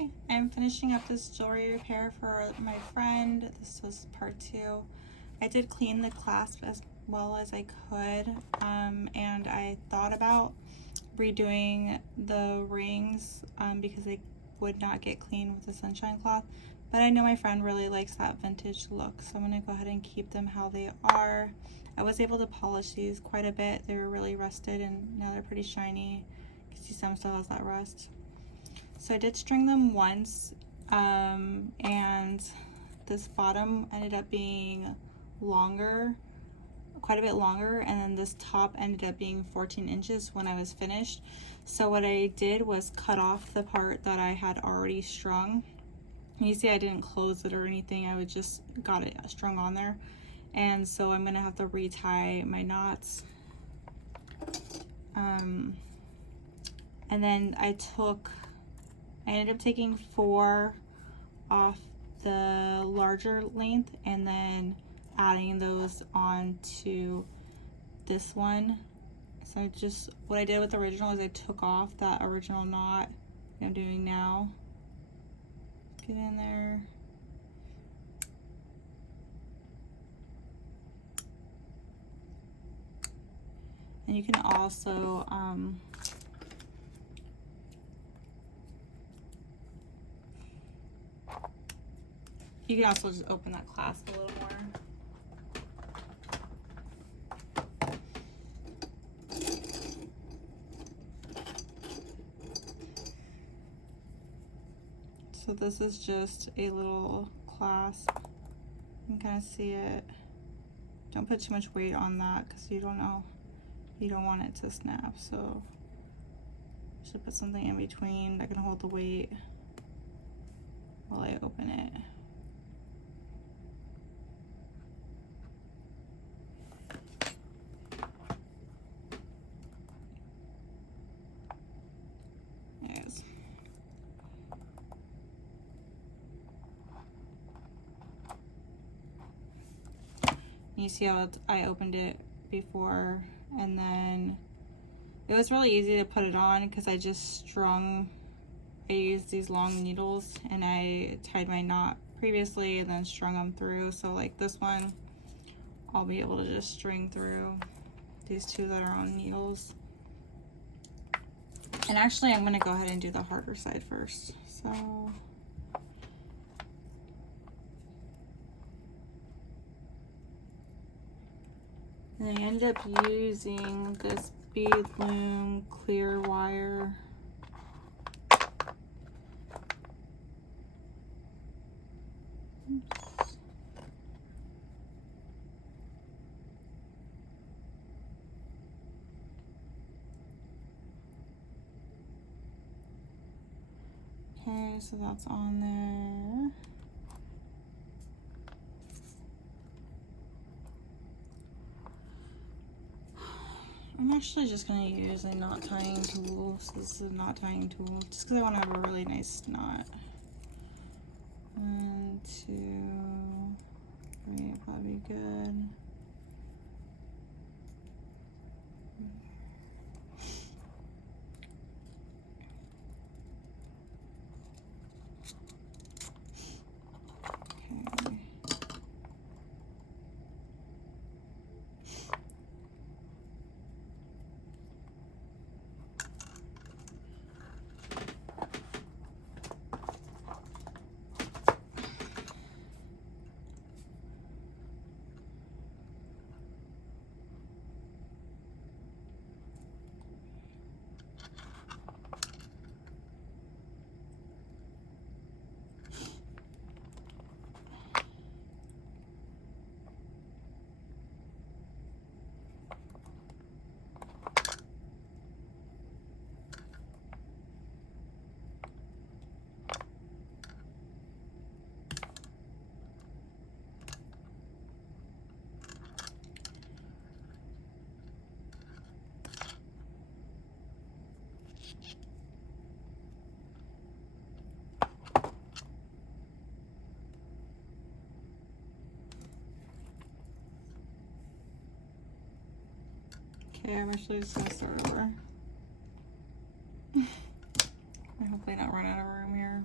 Okay, I'm finishing up this jewelry repair for my friend. This was part 2. I did clean the clasp as well as I could, and I thought about redoing the rings because they would not get clean with the sunshine cloth, but I know my friend really likes that vintage look, so I'm going to go ahead and keep them how they are. I was able to polish these quite a bit. They were really rusted and now they're pretty shiny. You can see some still has that rust. So I did string them once, and this bottom ended up being longer, quite a bit longer, and then this top ended up being 14 inches when I was finished. So what I did was cut off the part that I had already strung. You see I didn't close it or anything, I just got it strung on there. And so I'm gonna have to retie my knots. And then I ended up taking 4 off the larger length and then adding those onto this one. So just what I did with the original is I took off that original knot that I'm doing now. Get in there. And you can also just open that clasp a little more. So this is just a little clasp. You can kind of see it. Don't put too much weight on that because you don't want it to snap. So should put something in between that can hold the weight while I open it. Yes. You see how I opened it before, and then it was really easy to put it on because I used these long needles and I tied my knot previously and then strung them through. So like this one, I'll be able to just string through these 2 that are on needles. And actually I'm gonna go ahead and do the harder side first. So and I ended up using this bead loom clear wire. Oops. Okay, so that's on there. I'm actually just going to use a knot tying tool. So this is a knot tying tool just because I want to have a really nice knot. 1, 2, 3, probably be good. Okay. Okay, I'm actually just gonna start over. I'm hopefully not run out of room here.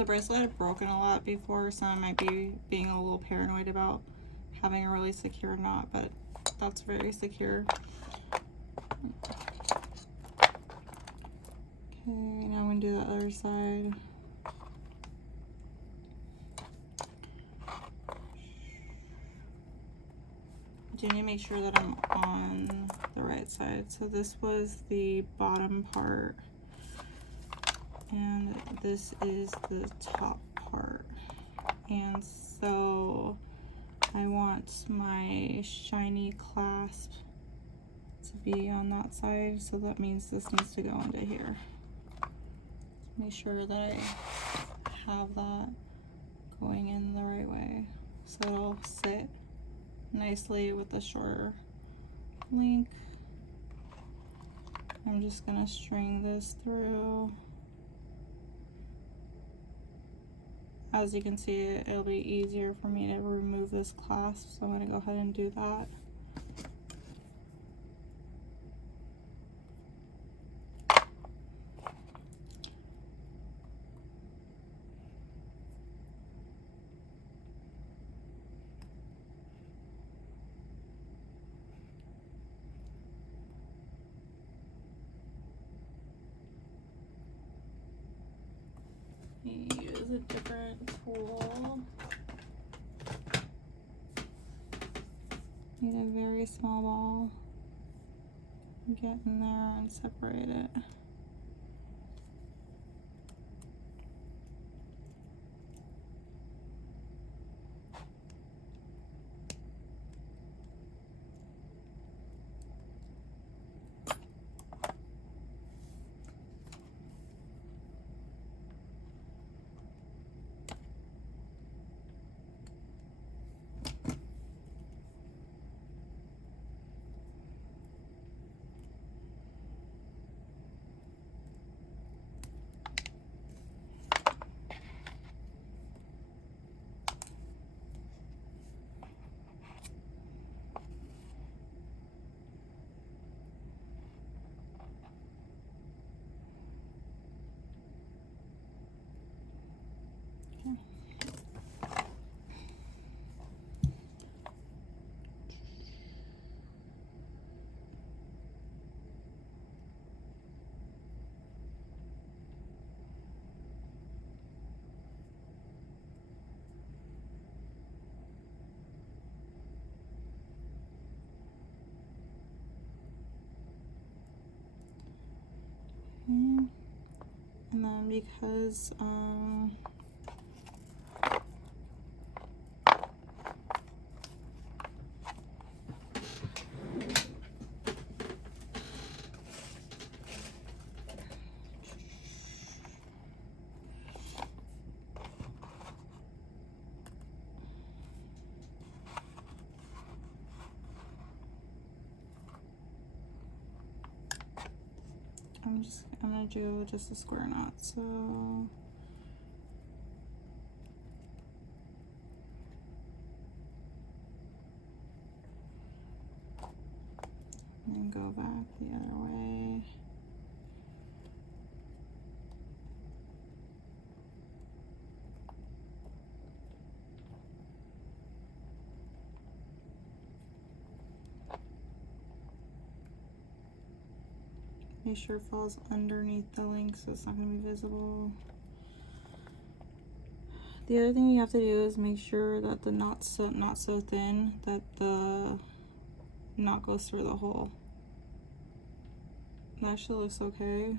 The bracelet had broken a lot before, so I might be being a little paranoid about having a really secure knot, but that's very secure. Okay, now I'm going to do the other side. I do need to make sure that I'm on the right side. So this was the bottom part, and this is the top part. And so I want my shiny clasp to be on that side, so that means this needs to go into here. Make sure that I have that going in the right way, so it'll sit nicely with the shorter link. I'm just gonna string this through. As you can see, it'll be easier for me to remove this clasp, so I'm gonna go ahead and do that. Use a different tool. Need a very small ball. Get in there and separate it. And then because I'm gonna do just a square knot, so and go back the other way. Make sure it falls underneath the link so it's not going to be visible. The other thing you have to do is make sure that the knot's not so thin that the knot goes through the hole. That actually looks okay.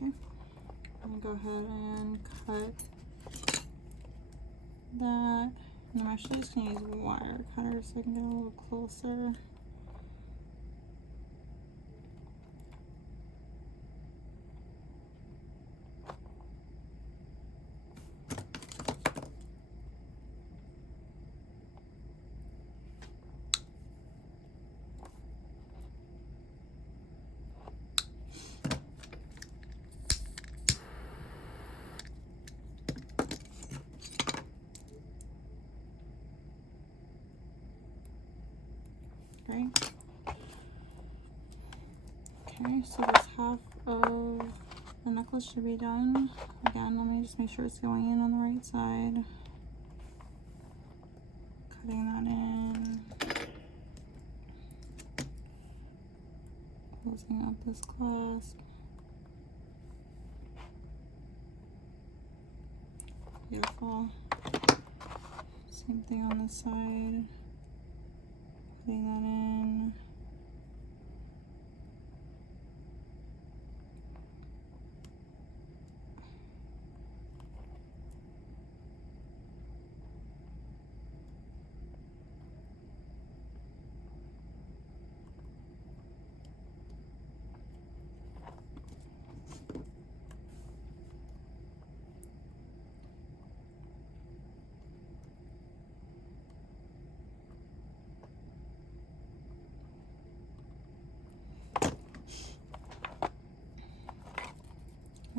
Okay, I'm gonna go ahead and cut that. And I'm actually just gonna use a wire cutter so I can get a little closer. right? Okay, so this half of the necklace should be done. Again, let me just make sure it's going in on the right side. Cutting that in. Closing up this clasp. Beautiful. Same thing on this side. Putting that in.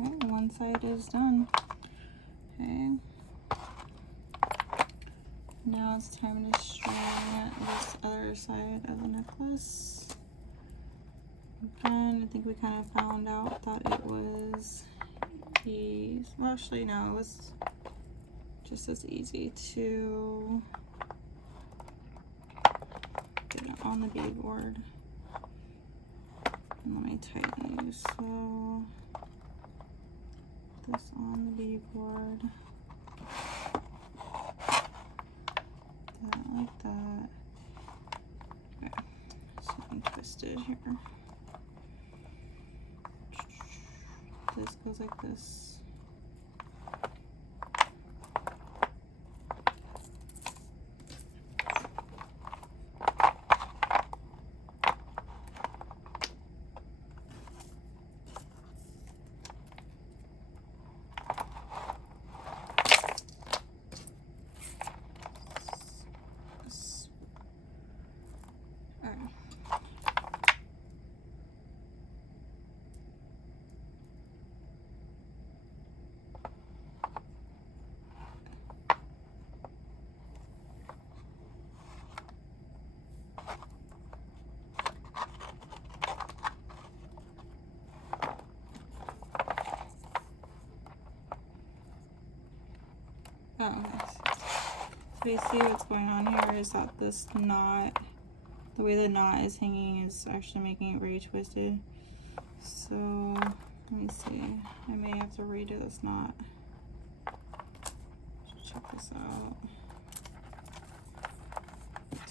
Okay, one side is done. Okay. Now it's time to string this other side of the necklace. Again, I think we kind of found out that it was easy. Well, actually, no, it was just as easy to get it on the beadboard. And let me tighten these so this on the beadboard. That like that. Okay, something twisted here. This goes like this. Oh, okay. So you see what's going on here is that this knot, the way the knot is hanging is actually making it very twisted. So let me see. I may have to redo this knot. Check this out.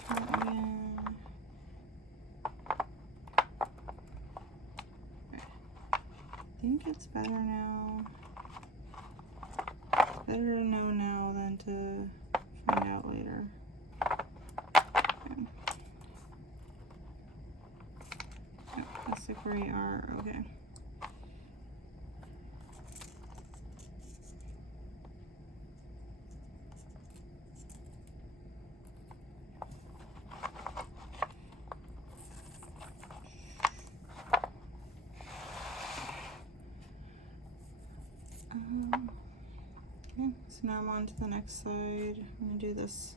Try it again. Okay. I think it's better now. It's better to know now than to find out later. Okay. Yep, that's like where we are. Okay. Okay, so now I'm on to the next side. I'm going to do this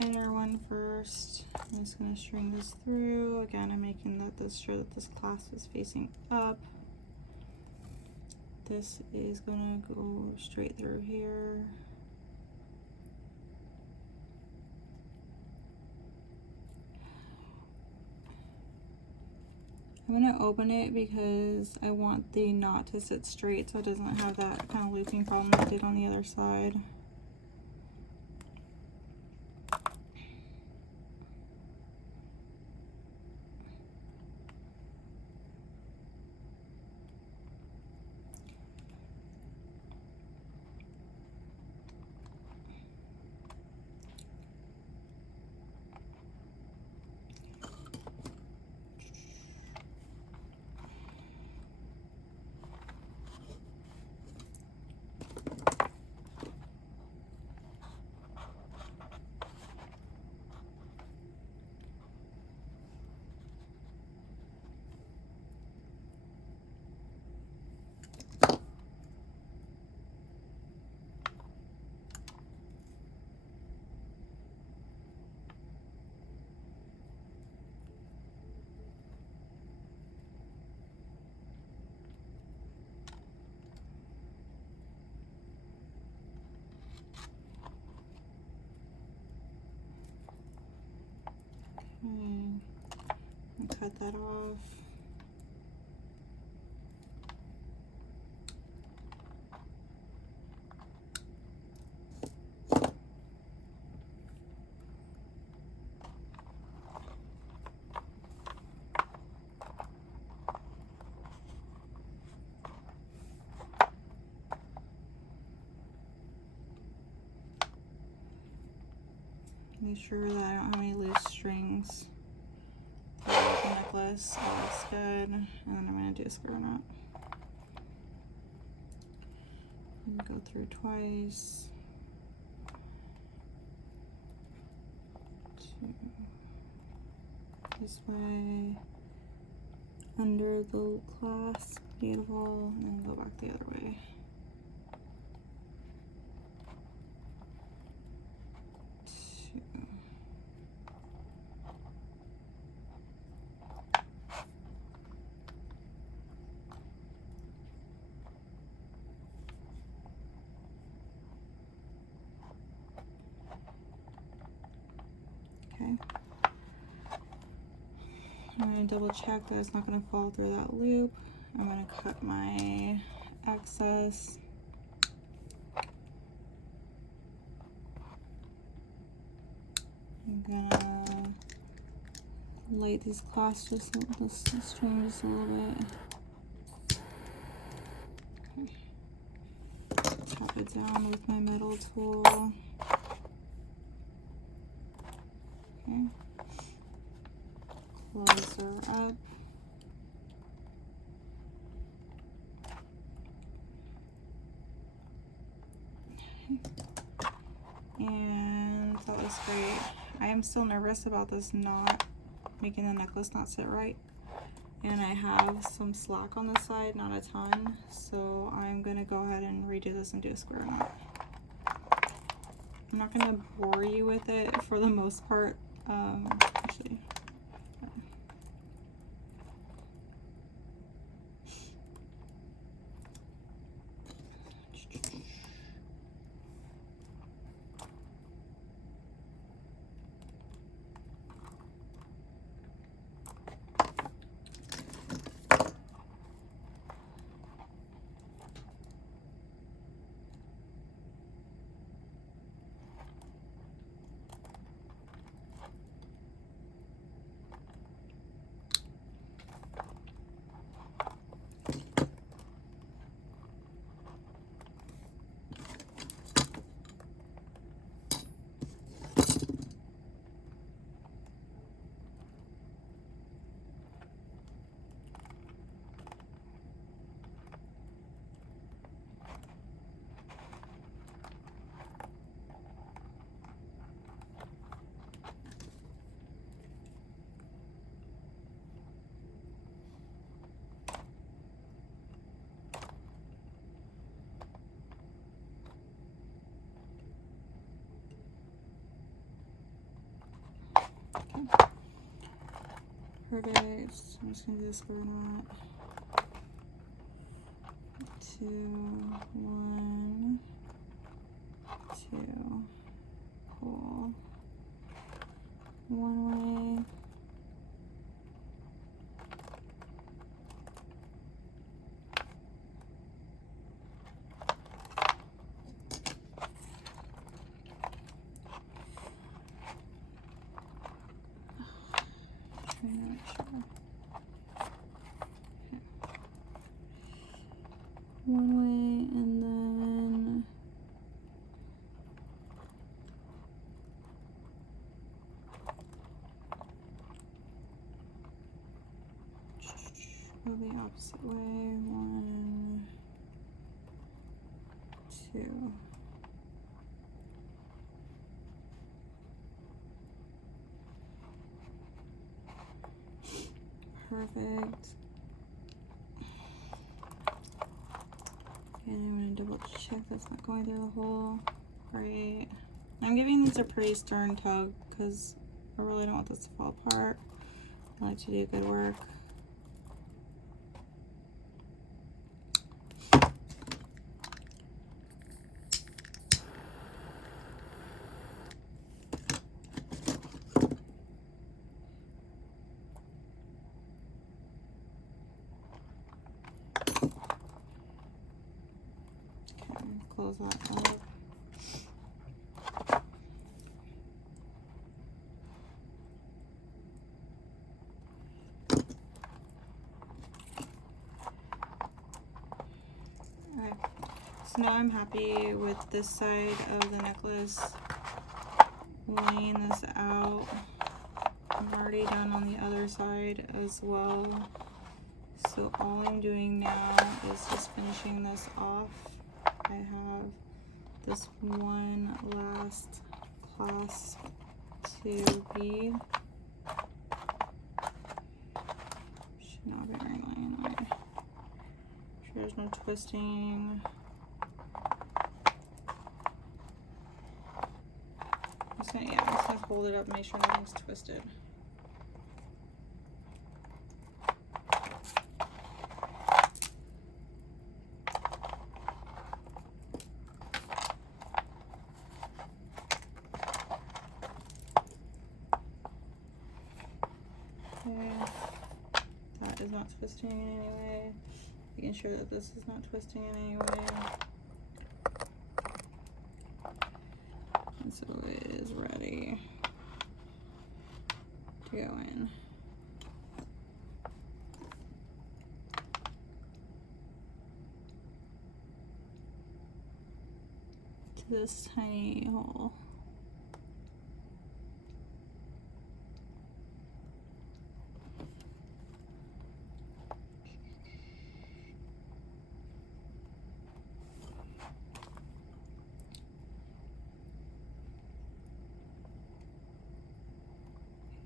inner one first. I'm just going to string this through. Again, I'm making sure that this clasp is facing up. This is going to go straight through here. I'm going to open it because I want the knot to sit straight so it doesn't have that kind of looping problem that it did on the other side. that off. Make sure that I don't have any loose strings. The necklace, that looks good. And then I'm going to do a square knot. And go through twice. 2. This way. Under the clasp. Beautiful. And then go back the other way. Okay. I'm going to double check that it's not going to fall through that loop. I'm going to cut my excess. I'm going to light these clasps just this string just a little bit. Okay. Tap it down with my metal tool. Okay. Close her up. And that looks great. I am still nervous about this knot, making the necklace not sit right. And I have some slack on the side, not a ton. So I'm gonna go ahead and redo this and do a square knot. I'm not gonna bore you with it for the most part. Actually. Perfect. I'm just gonna do the square knot. 2, 1, 2. Pull. One way. One way, and then go the opposite way. 1, 2. Perfect. And I'm going to double check that's not going through the hole. Great. I'm giving these a pretty stern tug because I really don't want this to fall apart. I like to do good work. So now I'm happy with this side of the necklace. Laying this out. I'm already done on the other side as well. So all I'm doing now is just finishing this off. I have this one last clasp to bead. Should not be wrangling in there. Sure there's no twisting. I'm just gonna hold it up and make sure nothing's twisted. Okay, that is not twisting in any way. Making sure that this is not twisting in any way. And so it is ready to go in. To this tiny hole.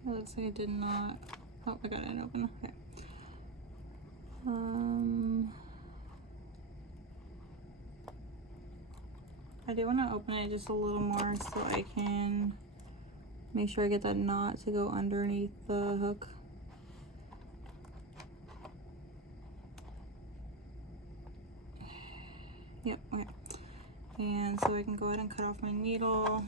It looks like I did not. Oh, I got it open. Okay. I do want to open it just a little more so I can make sure I get that knot to go underneath the hook. Yep, okay. And so I can go ahead and cut off my needle.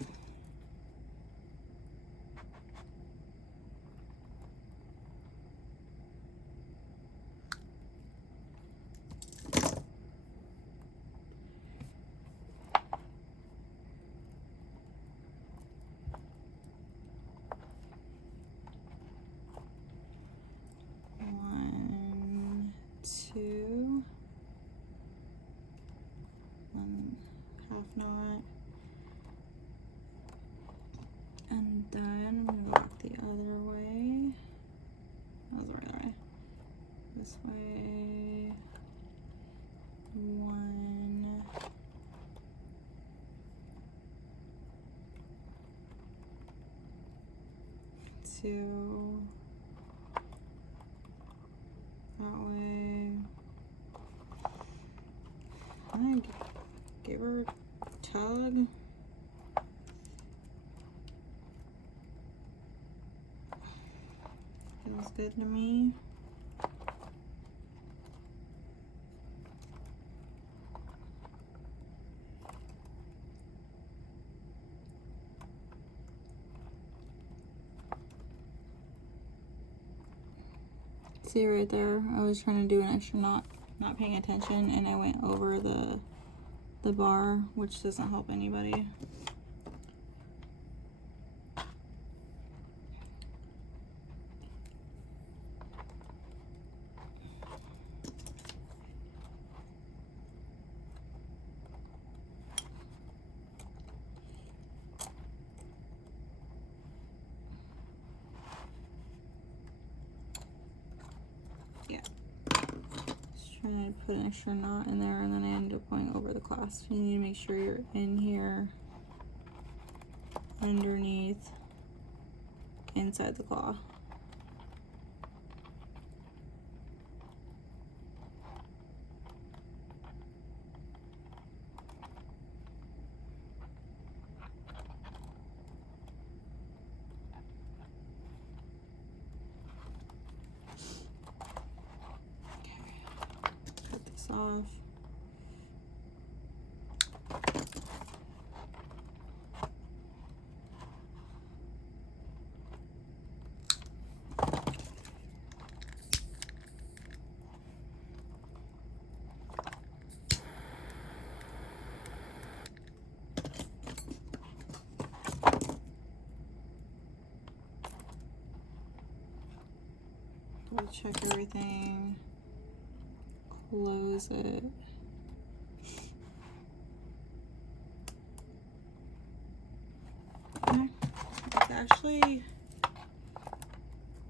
One, two, one half knot, and then I'm gonna go back the other way. That was the right way. This way. One, two, that way. I give her a tug. Feels good to me. See right there, I was trying to do an extra knot, not paying attention, and I went over the bar, which doesn't help anybody. Yeah. Just trying to put an extra knot in there, and then I ended up going over the clasp. You need to make sure you're in here, underneath, inside the claw. Cut this off. We'll check everything. Close it. actually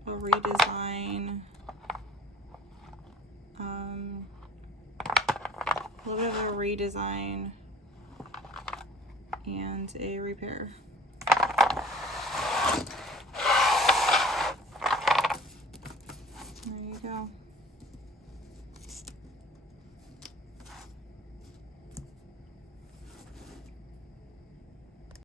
a redesign, a little bit of a redesign and a repair.